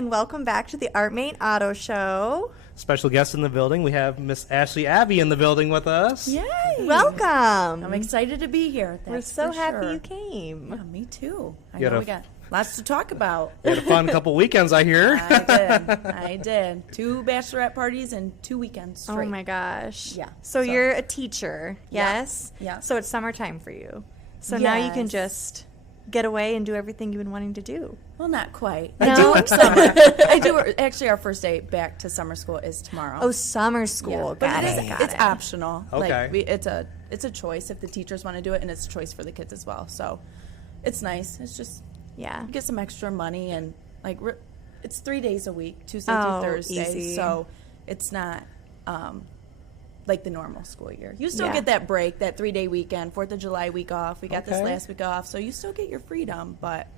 and welcome back to the Art Main Auto Show. Special guest in the building. We have Miss Ashleigh Abbey in the building with us. Yay! Welcome. I'm excited to be here. We're so happy you came. Yeah, me too. I You had know a- we got lots to talk about. You had a fun couple weekends, I hear. I did. 2 bachelorette parties and 2 weekends straight. Oh my gosh. Yeah. So you're a teacher, yes? Yeah. So it's summertime for you. So now you can Yes. just get away and do everything you've been wanting to do. Well, not quite. No? I do work summer. I do work, actually, our first day back to summer school is tomorrow. Oh, summer school. But Got it is, it. Got it's it. optional. Okay. Like it's a choice if the teachers want to do it, and it's a choice for the kids as well. So it's nice. It's just Yeah. you get some extra money, and like it's 3 days a week, Tuesday Oh, through Thursday. easy. So it's not like the normal school year. You still Yeah. get that break, that 3-day weekend, 4th of July week off. We got this Okay. last week off, so you still get your freedom, but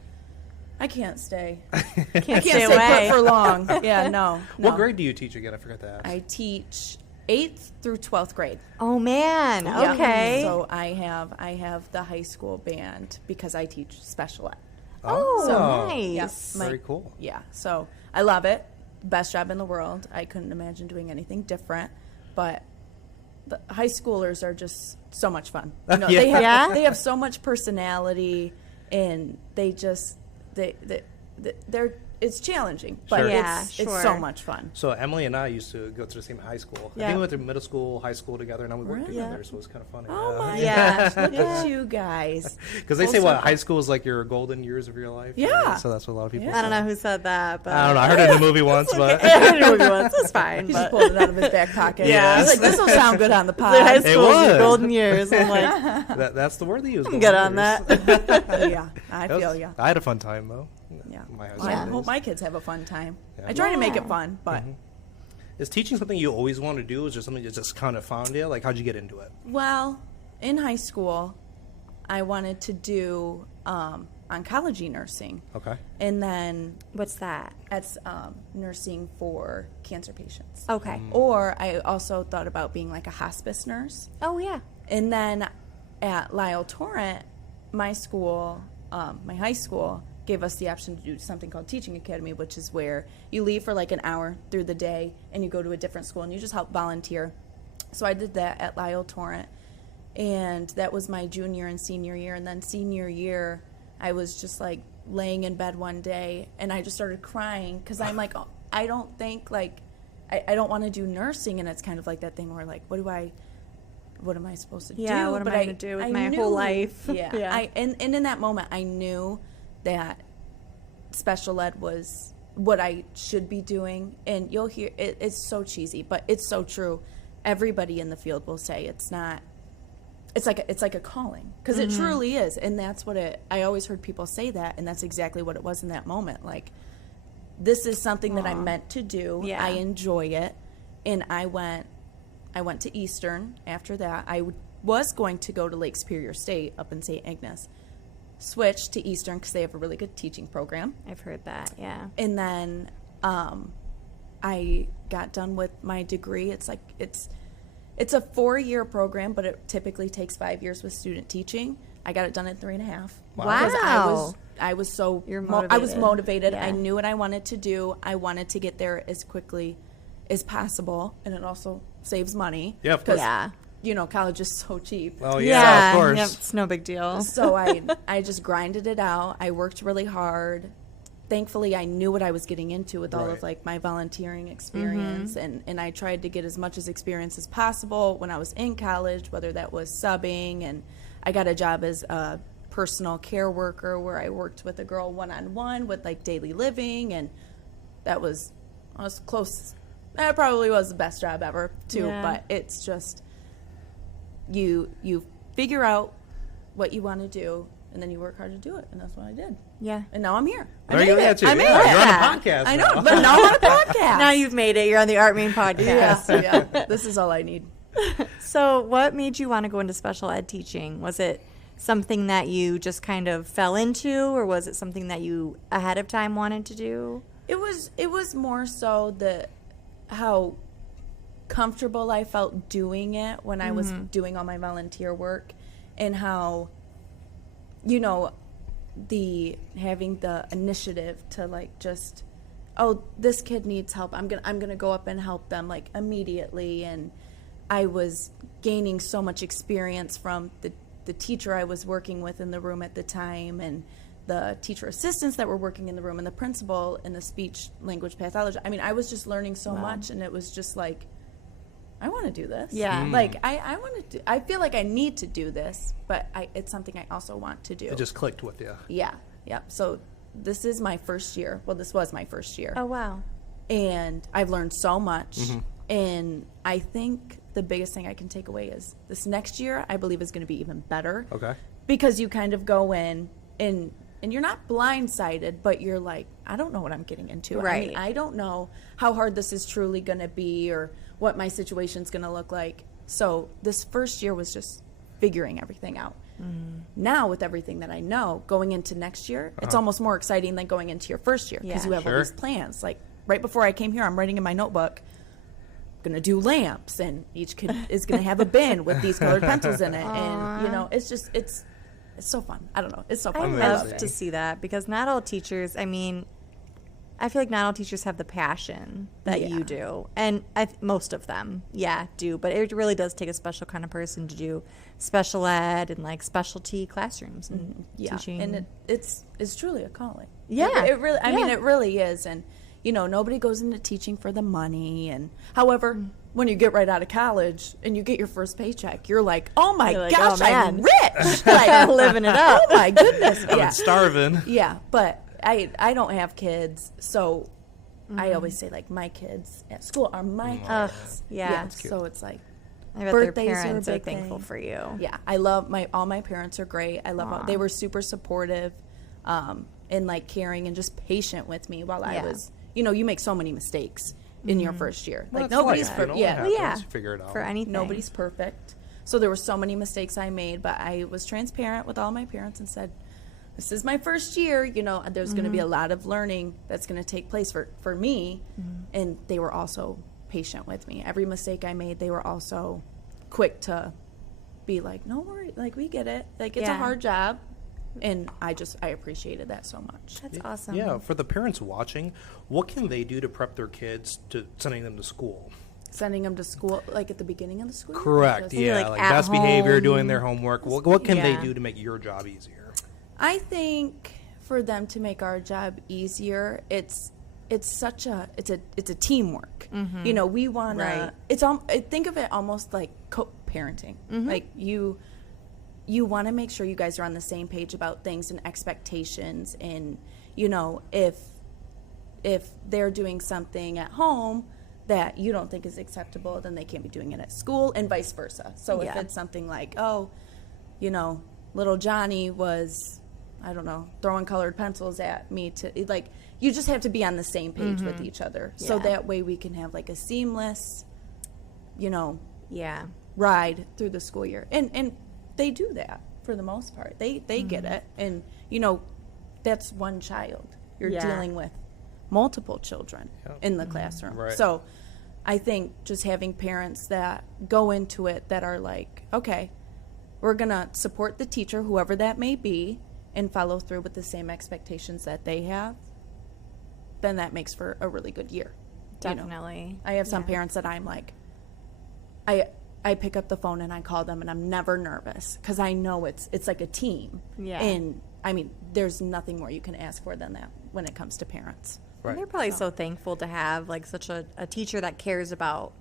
I can't stay. Can't I can't stay stay away. put for long. Yeah, no. What grade do you teach again? I forgot to ask. I teach 8th through 12th grade. Oh, man. Yeah. Okay. So I have the high school band because I teach special ed. Oh, So- nice. Yeah. Very cool. Yeah. So I love it. Best job in the world. I couldn't imagine doing anything different. But the high schoolers are just so much fun. You know, Yeah. Yeah? they have so much personality, and they just they're it's challenging, but Sure. Yeah, it's sure. so much fun. So Emily and I used to go to the same high school. I Yeah. think we went to middle school, high school together, and then we worked Really? together, so it was kind of funny. Oh my Yeah. gosh! Look at you guys. Because they Full say what circle. high school is like your golden years of your life. Yeah. right? So that's what a lot of people. Yeah. say. I don't know who said that, but I don't know. I heard it in a movie once, but That's fine. He But just pulled it out of his back pocket. Yeah. He's like, this will sound good on the the high pod. school was. golden years. I'm like, that's the word they use. I'm good on that. Yeah, I feel ya. I had a fun time though. Yeah. My high Well, school I hope days. my kids have a fun time. Yeah. I try to make Yeah. it fun, but Is teaching something you always want to do? Is there something that just kind of found you? Like, how'd you get into it? well, in high school, I wanted to do oncology nursing, Okay. and then What's that? that's nursing for cancer patients. Okay. Or I also thought about being like a hospice nurse. Oh, yeah. And then at Lyle Torrent, my school, my high school, gave us the option to do something called Teaching Academy, which is where you leave for like an hour through the day and you go to a different school and you just help volunteer. So I did that at Lyle Torrent, and that was my junior and senior year. And then senior year, I was just like laying in bed one day and I just started crying because I'm like, oh, I don't think like, I don't want to do nursing. And it's kind of like that thing where like, what am I supposed to do? Yeah, what am But I gonna do with my whole life? Yeah. Yeah. And in that moment, I knew that special ed was what I should be doing. And you'll hear, it's so cheesy, but it's so true. Everybody in the field will say it's like a calling, because it truly is. And that's what I always heard people say that, and that's exactly what it was in that moment. Like, this is something that I'm meant to do. Yeah. I enjoy it. And I went to Eastern after that. I was going to go to Lake Superior State up in St. Ignace. Switched to Eastern because they have a really good teaching program. I've heard that, yeah. And then I got done with my degree. It's a 4-year program, but it typically takes 5 years with student teaching. I got it done in 3.5. Wow. Because I was so You're I was motivated. motivated. Yeah. I knew what I wanted to do. I wanted to get there as quickly as possible, and it also saves money. Yeah, of course. 'cause, Yeah. you know, college is so cheap. Oh yeah, of course. Yep, it's no big deal. So I just grinded it out. I worked really hard. Thankfully, I knew what I was getting into with all Right. of like my volunteering experience, and I tried to get as much as experience as possible when I was in college, whether that was subbing, and I got a job as a personal care worker where I worked with a girl one-on-one with like daily living, and I was close. That probably was the best job ever too, Yeah. but it's just you figure out what you want to do, and then you work hard to do it, and that's what I did. Yeah. And now I'm here. There you go. That's it. I made Yeah, it. you're on a podcast. I now. know, but now I'm on a podcast. Now you've made it. You're on the Art Main podcast. yeah. This is all I need. So what made you want to go into special ed teaching? Was it something that you just kind of fell into, or was it something that you ahead of time wanted to do? It was more so how comfortable I felt doing it when I was doing all my volunteer work, and how, you know, having the initiative to like just oh, this kid needs help. I'm gonna go up and help them like immediately. And I was gaining so much experience from the teacher I was working with in the room at the time, and the teacher assistants that were working in the room, and the principal in the speech language pathology. I mean, I was just learning so much, and it was just like, I want to do this. Yeah. Like, I want to do, I feel like I need to do this, but it's something I also want to do. It just clicked with you. Yeah. Yep. So this is my first year. Well, this was my first year. Oh, wow. And I've learned so much. And I think the biggest thing I can take away is this next year, I believe, is going to be even better. Okay. Because you kind of go in and you're not blindsided, but you're like, I don't know what I'm getting into. Right. I mean, I don't know how hard this is truly going to be or what my situation's going to look like. So this first year was just figuring everything out. Now, with everything that I know, going into next year, it's almost more exciting than going into your first year because Yeah. you have all these plans. Like, right before I came here, I'm writing in my notebook, going to do lamps, and each kid is going to have a bin with these colored pencils in it. And, you know, it's just, it's so fun. I don't know. It's so I fun. love Amazing. to see that because not all teachers, I mean, I feel like not all teachers have the passion that you do. And most of them, do. But it really does take a special kind of person to do special ed and like specialty classrooms and teaching. And it's truly a calling. Yeah. It really, I mean, it really is. And, you know, nobody goes into teaching for the money. And however, when you get right out of college and you get your first paycheck, you're like, oh my You're like, gosh, oh, I'm man. rich. Like, Living it up. Oh my goodness. I'm starving. Yeah, but I don't have kids, so I always say like my kids at school are my kids. yeah. So it's like I bet birthdays their are a parents are big thankful thing. for you. Yeah, I love all my parents are great. I love how they were super supportive, and like caring and just patient with me while I was. You know, you make so many mistakes in your first year. Well, Like that's nobody's life, perfect. you know, Yeah, it Yeah. happens. Figure it out. For anything. nobody's perfect. So there were so many mistakes I made, but I was transparent with all my parents and said, this is my first year, you know, there's going to be a lot of learning that's going to take place for me. And they were also patient with me. Every mistake I made, they were also quick to be like, no worry, like we get it. Like it's a Yeah. hard job. And I appreciated that so much. That's awesome. Yeah, for the parents watching, what can they do to prep their kids to sending them to school? Sending them to school, like at the beginning of the school year? Correct. Just- Yeah, like, like at best behavior, home. doing their homework. What can they Yeah. do to make your job easier? I think for them to make our job easier, it's such a teamwork. You know, we want Right. to. Think of it almost like co-parenting. Like you want to make sure you guys are on the same page about things and expectations. And you know, if they're doing something at home that you don't think is acceptable, then they can't be doing it at school, and vice versa. So if Yeah. it's something like, oh, you know, little Johnny was, I don't know, throwing colored pencils at me to, like, you just have to be on the same page with each other. So Yeah. that way we can have like a seamless, you know, Yeah. ride through the school year. And they do that for the most part. They get it. And, you know, that's one child. You're Yeah. dealing with multiple children Yep. in the classroom. Right. So I think just having parents that go into it that are like, okay, we're going to support the teacher, whoever that may be, and follow through with the same expectations that they have, then that makes for a really good year. you know. Definitely. I have some parents that I'm like, I pick up the phone and I call them and I'm never nervous because I know it's like a team. Yeah. And I mean, there's nothing more you can ask for than that when it comes to parents. And they're probably so thankful to have like such a teacher that cares about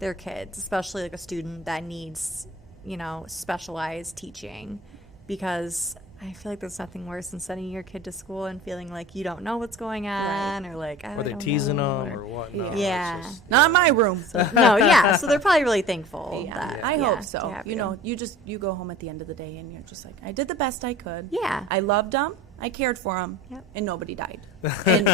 their kids, especially like a student that needs, you know, specialized teaching, because I feel like there's nothing worse than sending your kid to school and feeling like you don't know what's going on, or like, Or they're teasing them or what? No, Yeah. it's just- Not in my room. no, yeah. So they're probably really thankful. Yeah, that, I yeah, hope to so. have You know, you go home at the end of the day and you're just like, I did the best I could. Yeah. I loved them. I cared for them. Yep. And nobody died. and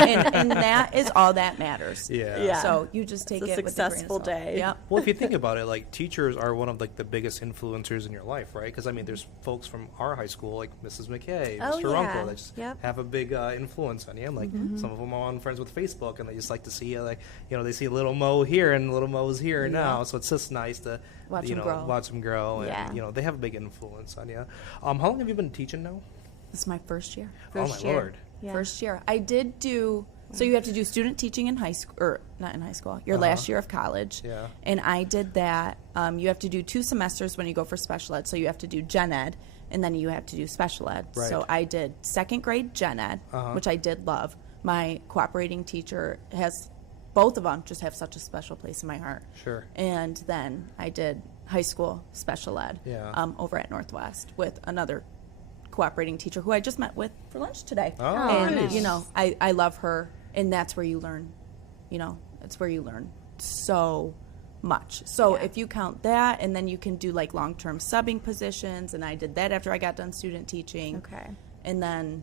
that is all that matters. Yeah. Yeah. So you just take It's a it with a grain of successful salt. day. Yep. Well, if you think about it, like teachers are one of like the biggest influencers in your life, right? Because I mean, there's folks from our high school, like Mrs. McKay, Oh, Mr. yeah. Uncle, that just Yep. have a big influence on you. And like some of them are on friends with Facebook, and they just like to see, like, you know, they see little Mo here and little Mo's here now. So it's just nice to Watch you him know grow. watch them grow, and Yeah. you know they have a big influence on you. How long have you been teaching now? This is my first year. Oh my First year. lord! Yeah. First year. I did do So you have to do student teaching in high school, or not in high school, your last year of college. Yeah. And I did that. You have to do 2 semesters when you go for special ed. So you have to do gen ed, and then you have to do special ed. Right. So I did 2nd grade gen ed, which I did love. My cooperating teacher has, both of them just have such a special place in my heart. Sure. And then I did high school special ed over at Northwest with another cooperating teacher who I just met with for lunch today. Oh, and nice. you know, I love her, and that's where you learn, you know, that's where you learn so much. So if you count that, and then you can do like long-term subbing positions, and I did that after I got done student teaching. Okay. And then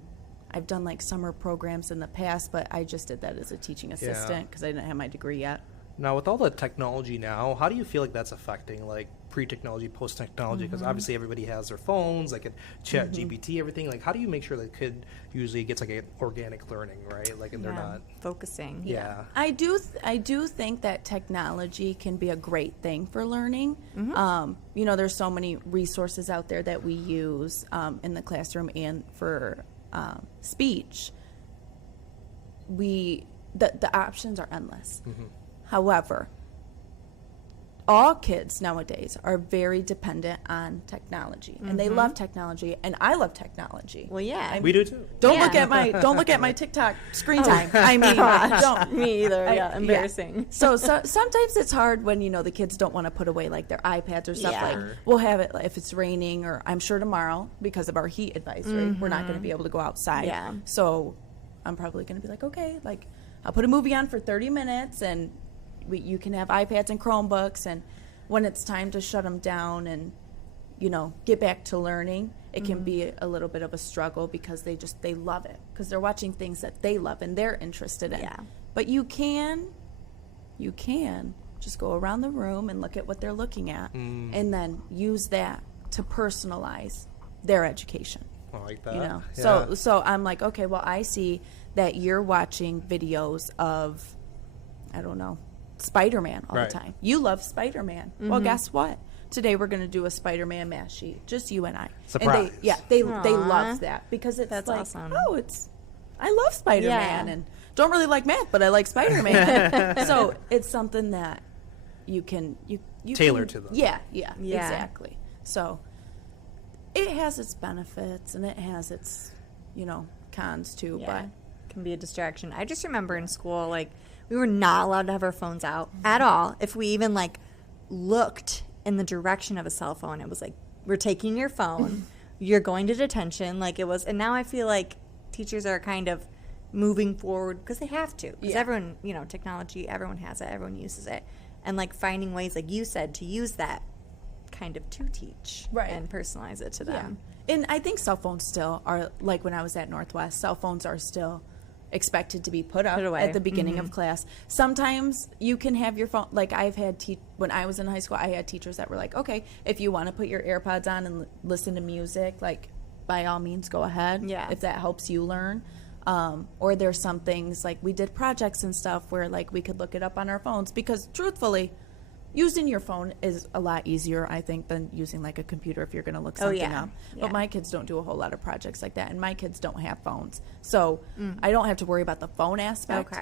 I've done like summer programs in the past, but I just did that as a teaching assistant because I didn't have my degree yet. Now, with all the technology now, how do you feel like that's affecting, like, pre-technology, post-technology? Because obviously everybody has their phones, like, chat GPT, everything. Like, how do you make sure that the kid usually gets, like, an organic learning, right? Like, and they're not... focusing. Yeah. I do think that technology can be a great thing for learning. You know, there's so many resources out there that we use in the classroom and for speech. The options are endless. However, all kids nowadays are very dependent on technology, and they love technology, and I love technology. Well, yeah. We do, too. Don't look at my TikTok screen time. I mean, don't. Me either. I- Yeah, embarrassing. So sometimes it's hard when, you know, the kids don't want to put away like their iPads or stuff. Yeah. Like we'll have it if it's raining, or I'm sure tomorrow because of our heat advisory, we're not going to be able to go outside. Yeah. So I'm probably going to be like, okay, like I'll put a movie on for 30 minutes, and you can have iPads and Chromebooks, and when it's time to shut them down and, you know, get back to learning, it can be a little bit of a struggle because they love it because they're watching things that they love and they're interested in. Yeah. But you can just go around the room and look at what they're looking at, and then use that to personalize their education. I like that. You know, Yeah. so I'm like, okay, well, I see that you're watching videos of, I don't know, Spider-Man all Right. the time. You love Spider-Man. Well, guess what? Today we're going to do a Spider-Man math sheet, just you and I. Surprise. And they Aw. love that because it's That's like, awesome. oh, I love Spider-Man Yeah. and don't really like math, but I like Spider-Man. So it's something that you Tailor can, to them. Yeah, Yeah. exactly. So it has its benefits and it has its, you know, cons too. Yeah. But Can be a distraction. I just remember in school, like, we were not allowed to have our phones out at all. If we even, like, looked in the direction of a cell phone, it was like, we're taking your phone, you're going to detention. Like, it was, and now I feel like teachers are kind of moving forward because they have to. Because everyone, you know, technology, everyone has it, everyone uses it. And, like, finding ways, like you said, to use that kind of to teach and personalize it to them. And I think cell phones still are, like when I was at Northwest, cell phones are still expected to be put away. at the beginning of class. Sometimes you can have your phone, like I've had, when I was in high school, I had teachers that were like, okay, if you want to put your AirPods on and listen to music, like by all means go ahead, if that helps you learn. Or there's some things, like we did projects and stuff where like we could look it up on our phones, because truthfully, using your phone is a lot easier, I think, than using like a computer if you're going to look something up. But my kids don't do a whole lot of projects like that, and my kids don't have phones. So I don't have to worry about the phone aspect.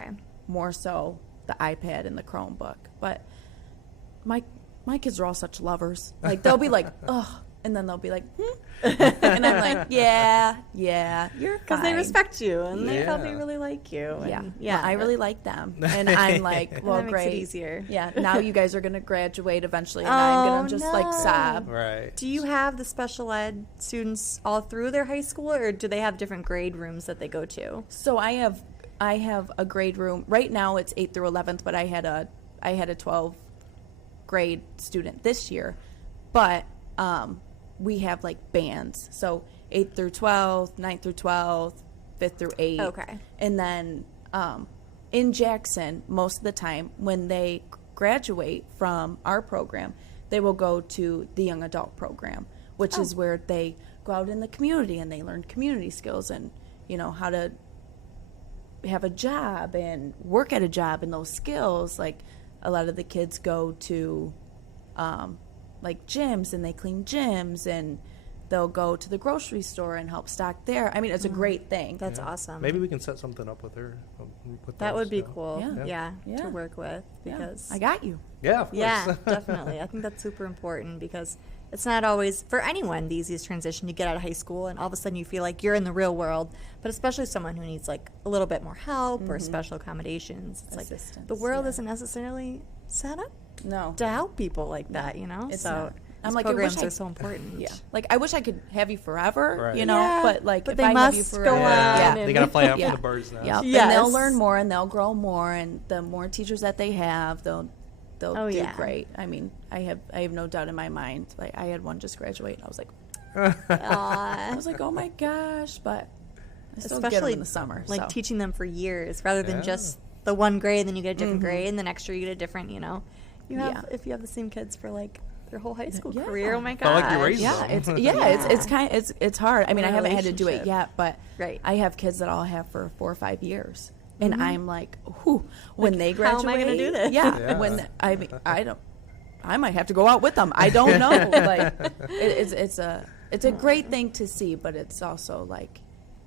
More so the iPad and the Chromebook. But my kids are all such lovers. Like they'll be like, ugh. And then they'll be like, and I'm like, yeah, you're fine. Because they respect you and they probably really like you. And Well, I really like them. And I'm like, well, that makes great. it easier. Yeah, now you guys are going to graduate eventually, and I'm going to just like sob. Right. Do you have the special ed students all through their high school, or do they have different grade rooms that they go to? So I have a grade room. Right now it's 8th through 11th, but I had a 12th grade student this year. But we have like bands. So 8th through 12th, 9th through 12th, 5th through 8th. Okay. And then in Jackson, most of the time when they graduate from our program, they will go to the young adult program, which is where they go out in the community and they learn community skills and, you know, how to have a job and work at a job, and those skills. Like a lot of the kids go to like gyms and they clean gyms and they'll go to the grocery store and help stock there. I mean, it's a great thing. That's awesome. Maybe we can set something up with her. That would be cool. Yeah. Yeah. To work with because I got you. Yeah, of course. Yeah, definitely. I think that's super important because it's not always, for anyone, the easiest transition to get out of high school and all of a sudden you feel like you're in the real world, but especially someone who needs like a little bit more help or special accommodations. It's Assistance, like the world isn't necessarily set up No. to help people like that, It's so not. I'm these like, I wish programs I- are so important. Yeah. Like, I wish I could have you forever, Right. you know, Yeah, but like, but if they I have you must forever. go Yeah, on they and- gotta fly out Yeah. from the bird's nest. Yep. And Yes. they'll learn more and they'll grow more, and the more teachers that they have, they'll Oh, do yeah. great. I mean, I have no doubt in my mind. Like, I had one just graduate, and I was like, Aw. oh my gosh, but I still get them Especially in the summer. like so. teaching them for years rather than Yeah. just the one grade, then you get a different grade, and the next year you get a different, you have Yeah. if you have the same kids for like their whole high school Yeah. career. Oh my god. Felt like you raised Yeah, them. it's hard. I mean, I haven't had to do it Relationship. yet, but Right. I have kids that I'll have for 4 or 5 years, and I'm like, whew, when they graduate, how am I gonna do this? Yeah, Yeah. when I might have to go out with them. I don't know. Like, it's a great thing to see, but it's also like,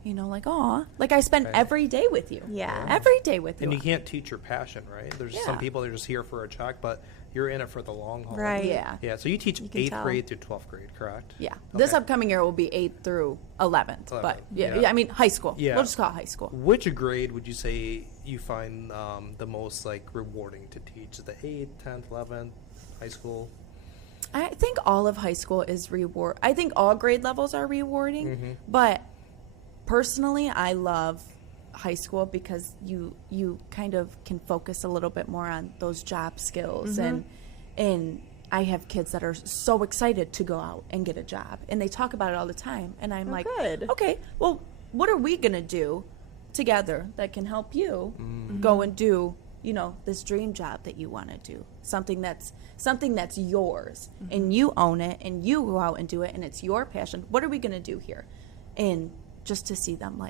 like, aw, like I spend Right. every day with you. Yeah. every day with you. And you can't teach your passion, right? There's some Yeah. people that are just here for a check, but you're in it for the long haul. Right. Yeah. Yeah, so you teach You can 8th tell. grade through 12th grade, correct? Yeah, this Okay. upcoming year will be 8th through 11th, but 11th, yeah, yeah. I mean high school. Yeah. We'll just call it high school. Which grade would you say you find the most like rewarding to teach? The 8th, 10th, 11th, high school? I think all of high school is reward. I think all grade levels are rewarding, Mm-hmm. but personally, I love high school because you kind of can focus a little bit more on those job skills and I have kids that are so excited to go out and get a job, and they talk about it all the time, and I'm like, good. okay, well, what are we gonna do together that can help you go and do this dream job that you want to do, something that's yours and you own it and you go out and do it and it's your passion. What are we going to do here? And just to see them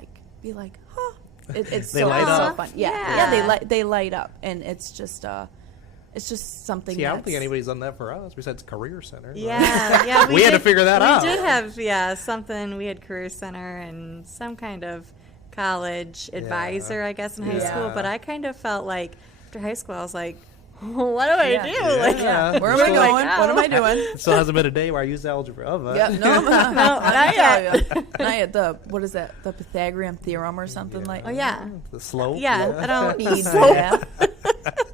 be like, huh, it's They so, light it's so up. fun. Yeah. They light up, and it's just something. See, I don't that's- think anybody's done that for us besides Career Center. but- Yeah, We had to figure that out. We did have, something. We had Career Center and some kind of college advisor, I guess, in high Yeah. school. But I kind of felt like after high school, I was like, what do I Yeah. do? Yeah. Like, Yeah. Where am I Still- going? Like, What am I oh. doing? It still hasn't been a day where I used algebra. But Yeah, no, not yet. Not yet. What is that? The Pythagorean theorem or something like? Oh yeah, the slope. yeah. I don't Need so, that.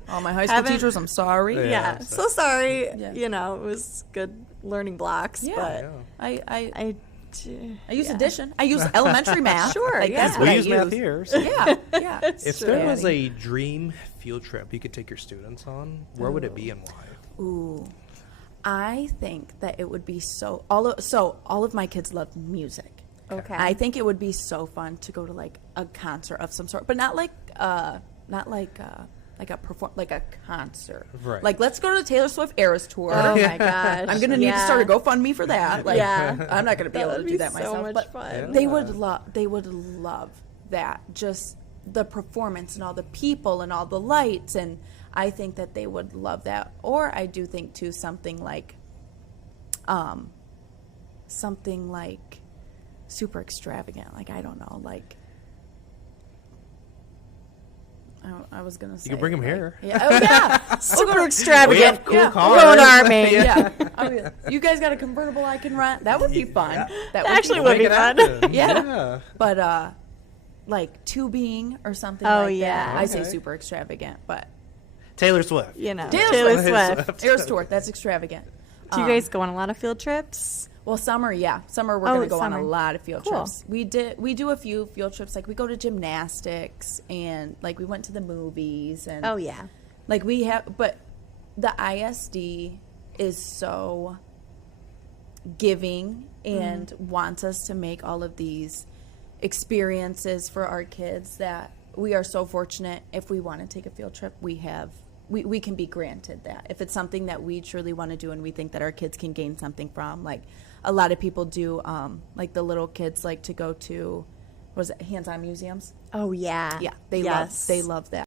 All my high school Haven't- teachers, I'm sorry. Yeah. yeah. So sorry. Yeah. It was good learning blocks, Yeah. but I I use addition. I use elementary math. Sure, Like, yeah. that's what We I use use. math here. So. Yeah, yeah. If there was a dream field trip you could take your students on, where would it be and why? Ooh, I think that it would be all of my kids love music. Okay. I think it would be so fun to go to like a concert of some sort, but not like a concert. Right. Like, let's go to the Taylor Swift Eras tour. Oh my gosh. I'm gonna need to start a GoFundMe for that. Like, Yeah. I'm not gonna be able to would do be that so myself. much but fun. they would love that. Just the performance and all the people and all the lights, and I think that they would love that. Or I do think too something like super extravagant. Like, I don't know, like. I was gonna say You can bring them like- here. Yeah. Oh yeah. super extravagant. We have cool Yeah. cars. We're going to our main. Yeah. I mean, you guys got a convertible I can rent? That would be fun. That would actually be would fun. be Make it fun. happen. Yeah. But like tubing or something Oh, like yeah. that. I say Okay. super extravagant, but Taylor Swift. Taylor Swift. Eras tour, that's extravagant. Do you guys go on a lot of field trips? Well, summer we're Oh, going to go on summer. a lot of field Cool. trips. We do a few field trips, like we go to gymnastics, and like we went to the movies, and Oh yeah. like we have, but the ISD is so giving and wants us to make all of these experiences for our kids that we are so fortunate. If we want to take a field trip, we can be granted that. If it's something that we truly want to do and we think that our kids can gain something from, like a lot of people do, like the little kids like to go to, hands-on museums. Oh yeah. Yeah, they love that.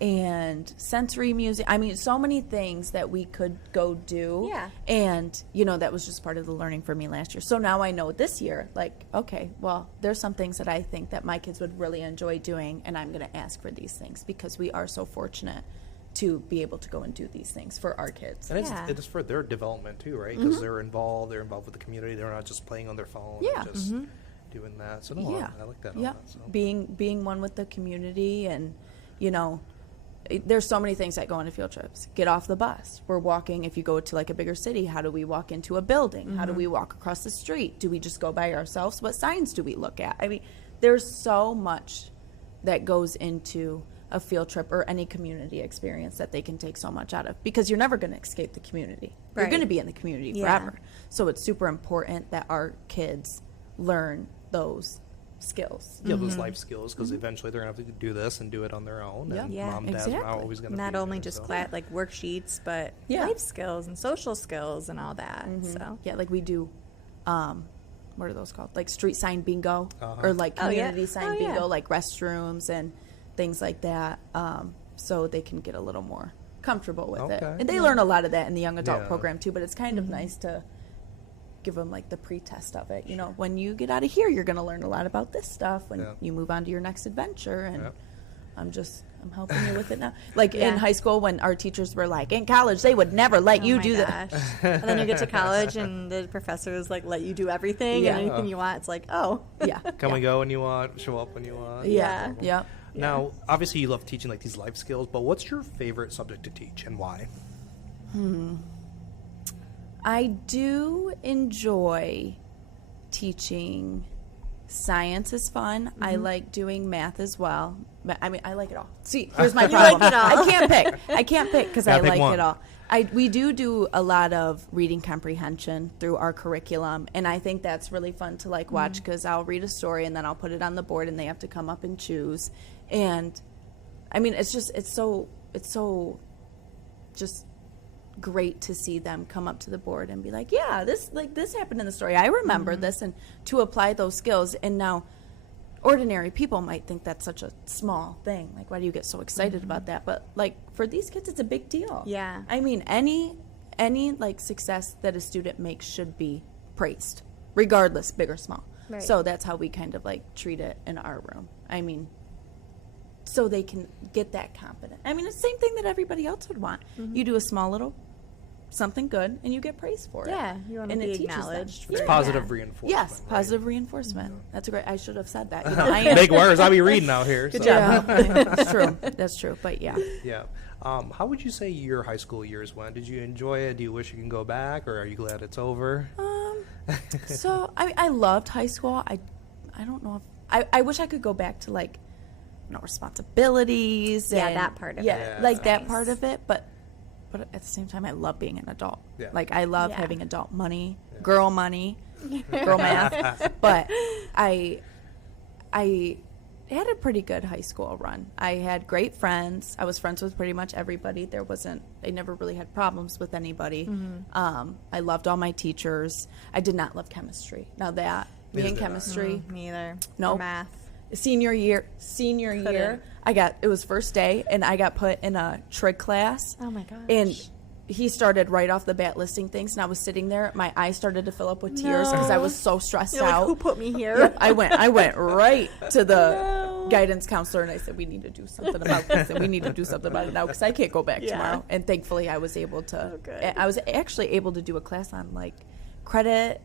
and sensory music. I mean, so many things that we could go do. Yeah. And, that was just part of the learning for me last year. So now I know this year, like, okay, well, there's some things that I think that my kids would really enjoy doing, and I'm going to ask for these things because we are so fortunate to be able to go and do these things for our kids. And Yeah. it's for their development too, right? Because they're involved with the community. They're not just playing on their phone. Yeah. And just doing that. So no, Yeah. I like that. Yeah. A lot, so. Being one with the community, and there's so many things that go into field trips. Get off the bus. We're walking. If you go to like a bigger city, how do we walk into a building? How do we walk across the street? Do we just go by ourselves? What signs do we look at? I mean, there's so much that goes into a field trip or any community experience that they can take so much out of, because you're never going to escape the community. You're Right. going to be in the community Yeah. forever. So it's super important that our kids learn those skills. Those life skills, because eventually they're going to have to do this and do it on their own. And Yeah, mom and dad are exactly. always going to Not be only there, just so. like worksheets, but Yeah. life skills and social skills and all that. So Yeah, like we do, what are those called? Like street sign bingo, Uh-huh. or like Oh, yeah. community sign Oh, yeah. bingo, like restrooms and things like that, so they can get a little more comfortable with it. Okay. And they learn a lot of that in the young adult Yeah. program too, but it's kind of nice to give them like the pre-test of it. When you get out of here, you're going to learn a lot about this stuff when Yeah. you move on to your next adventure. And Yeah. I'm helping you with it now. Like Yeah. in high school, when our teachers were like, in college, they would never let you oh my do that. gosh. And then you get to college and the professors like let you do everything Yeah. and anything you want. It's like, oh, Yeah. Come and go when you want, show up when you want. Yeah. Yeah. Yeah. Now, obviously, you love teaching like these life skills, but what's your favorite subject to teach and why? I do enjoy teaching. Science is fun. I like doing math as well. But I mean, I like it all. See, here's my You problem. like it all. I can't pick. I can't pick because I Gotta pick like one. it all. We do a lot of reading comprehension through our curriculum, and I think that's really fun to like watch because I'll read a story and then I'll put it on the board and they have to come up and choose. And I mean, it's so just great to see them come up to the board and be like, yeah, this happened in the story. I remember this, and to apply those skills. And now ordinary people might think that's such a small thing. Like, why do you get so excited about that? But like for these kids, it's a big deal. Yeah. I mean, any like success that a student makes should be praised, regardless, big or small. Right. So that's how we kind of like treat it in our room. I mean, so they can get that confidence. I mean, it's the same thing that everybody else would want. You do a small little something good and you get praised for it. yeah, you want to And be it teaches them. acknowledged. It's for- positive yeah. reinforcement. Yes, right? positive reinforcement. That's a great. I should have said that. I am. Big words. I'll be reading out here. Good so. job. That's true. That's true. But yeah. Yeah. How would you say your high school years went? Did you enjoy it? Do you wish you can go back, or are you glad it's over? So I loved high school. I don't know if I wish I could go back to like responsibilities. Yeah, and, that part of yeah, it. like Yeah. that part of it. But at the same time, I love being an adult. Yeah. Like I love Yeah. having adult money, girl math. But I had a pretty good high school run. I had great friends. I was friends with pretty much everybody. I never really had problems with anybody. I loved all my teachers. I did not love chemistry. Now that, me Neither and did I. chemistry, Me either. Nope. Or math. senior year, Couldn't. it was first day, and I got put in a trig class. Oh my gosh. And he started right off the bat listing things, and I was sitting there. My eyes started to fill up with tears because I was so stressed You're like, out. who put me here? Yep, I went right to the guidance counselor, and I said, we need to do something about this, and we need to do something about it now because I can't go back Yeah. tomorrow. And thankfully, I was able to. Oh, good. I was actually able to do a class on like credit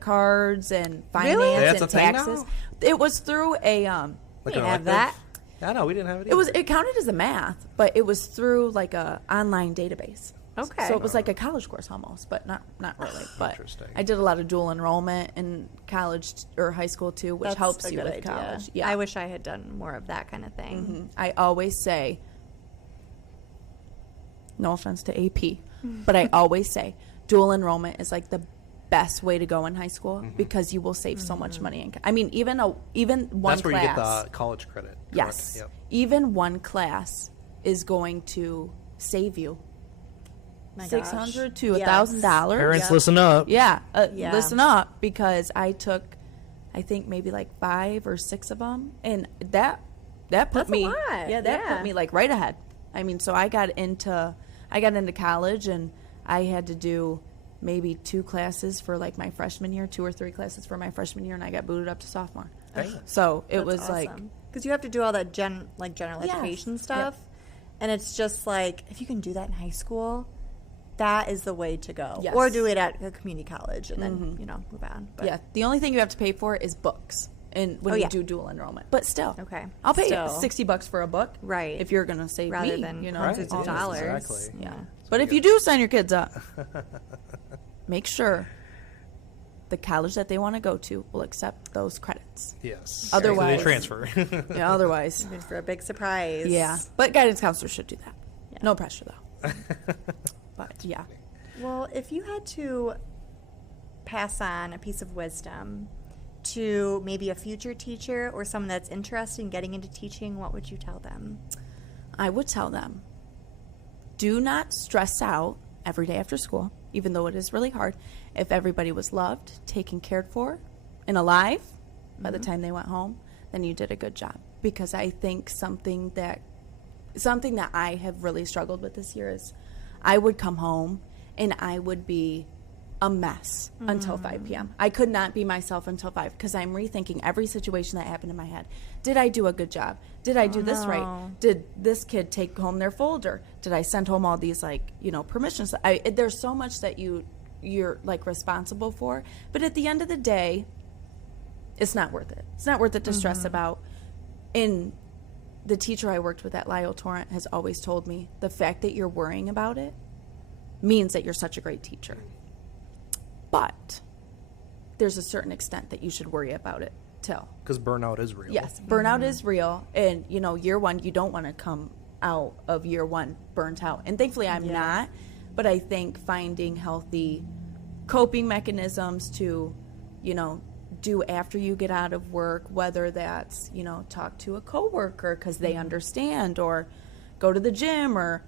cards and finance Really? That's and a thing taxes. now? It was through a Like We an have elective? that. I know we didn't have it. it counted as a math, but it was through like a online database. Okay. So it was like a college course almost, but not really. But Interesting. I did a lot of dual enrollment in college or high school too, which That's helps a you good with idea. college. Yeah. I wish I had done more of that kind of thing. I always say, no offense to AP, but I always say dual enrollment is like the best way to go in high school because you will save so much money. I mean, even one That's where class. you get the college credit. correct? Yes. Yep. Even one class is going to save you My gosh. $600 to Yes. $1,000. Parents, Yep. listen up. Yeah, Yeah. listen up, because I took, I think maybe like 5 or 6 of them, and that that put That's a me, lot. yeah, that Yeah. put me like right ahead. I mean, so I got into college, and I had to do maybe 2 classes for like my freshman year, 2 or 3 classes for my freshman year, and I got booted up to sophomore. Dang. So it was like, because you have to do all that general Yes. education stuff, and it's just like if you can do that in high school, that is the way to go. Yes. Or do it at a community college and then move on. But yeah, the only thing you have to pay for is books, and when you do dual enrollment. But still, Okay. I'll pay Still. $60 for a book, right? if you're gonna save rather me, than Right. hundreds of Yes, dollars. exactly. Yeah. So But we if you do sign your kids up, make sure the college that they want to go to will accept those credits. Yes. Otherwise- So they transfer. Yeah, otherwise, Even for a big surprise. yeah. But guidance counselors should do that. Yeah. No pressure though. But yeah, Well, if you had to pass on a piece of wisdom to maybe a future teacher or someone that's interested in getting into teaching, what would you tell them? I would tell them, do not stress out every day after school, even though it is really hard. If everybody was loved, taken cared for, and alive by the time they went home, then you did a good job. Because I think something that I have really struggled with this year is I would come home and I would be a mess until 5 p.m. I could not be myself until 5 because I'm rethinking every situation that happened in my head. Did I do a good job? Did I do this right? Did this kid take home their folder? Did I send home all these permissions? There's so much that you're like responsible for, but at the end of the day, it's not worth it. It's not worth it to stress about. And the teacher I worked with at Lyle Torrent has always told me the fact that you're worrying about it means that you're such a great teacher. But there's a certain extent that you should worry about it till. Because burnout is real. Yes, burnout is real. And, year one, you don't want to come out of year one burnt out. And thankfully I'm not. But I think finding healthy coping mechanisms to, do after you get out of work, whether that's, talk to a coworker because they understand, or go to the gym, or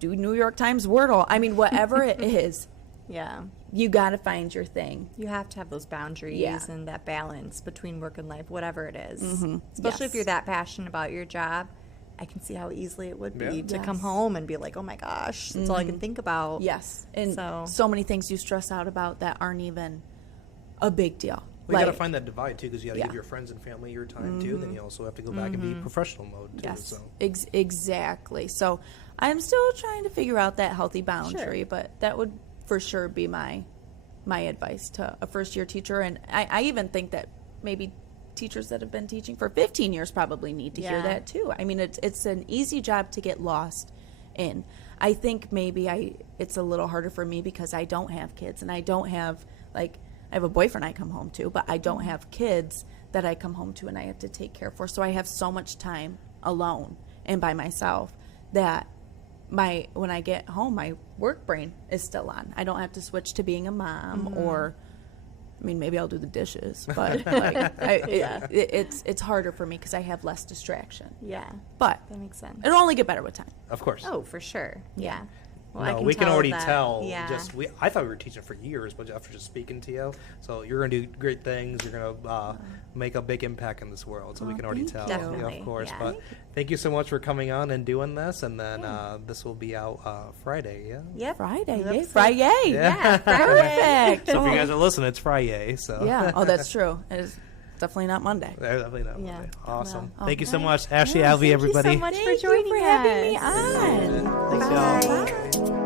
do New York Times Wordle. I mean, whatever it is, Yeah. you got to find your thing. You have to have those boundaries Yeah. and that balance between work and life, whatever it is. Mm-hmm. Especially Yes. if you're that passionate about your job. I can see how easily it would be Yeah. to come Yes. home and be like, oh my gosh, that's all I can think about. Yes. And So- so many things you stress out about that aren't even a big deal. We got to find that divide too, because you got to Yeah. give your friends and family your time too. Then you also have to go back and be professional mode too. Yes, So exactly. So I'm still trying to figure out that healthy boundary, Sure. but that would for sure be my advice to a first-year teacher. And I even think that maybe teachers that have been teaching for 15 years probably need to hear Yeah. that too. I mean, it's an easy job to get lost in. I think maybe it's a little harder for me because I don't have kids, and I don't have I have a boyfriend I come home to, but I don't have kids that I come home to and I have to take care for. So I have so much time alone and by myself that when I get home, my work brain is still on. I don't have to switch to being a mom or, maybe I'll do the dishes, but it's harder for me because I have less distraction. Yeah. But That makes sense. it'll only get better with time. of course. Oh, for sure. Yeah. Well, No, we can tell already that- tell. Yeah. I thought we were teaching for years, but after just speaking to you, so you're going to do great things. You're going to make a big impact in this world. So we can already tell. thank you. Yeah, Definitely, of course. yeah. But thank you so much for coming on and doing this. And then this will be out Friday. Yeah. Yep. Friday, New yay, episode. Friday. Yeah, Perfect. So if you guys are listening, it's Friday. So Yeah. Oh, that's true. It is definitely not Monday. definitely not Yeah. Monday. Awesome. Well, Thank you so okay. much, Ashley, Yeah, Alvy, Thank you everybody. so much Thank for joining you for having me us. on. Thanks, y'all. Bye.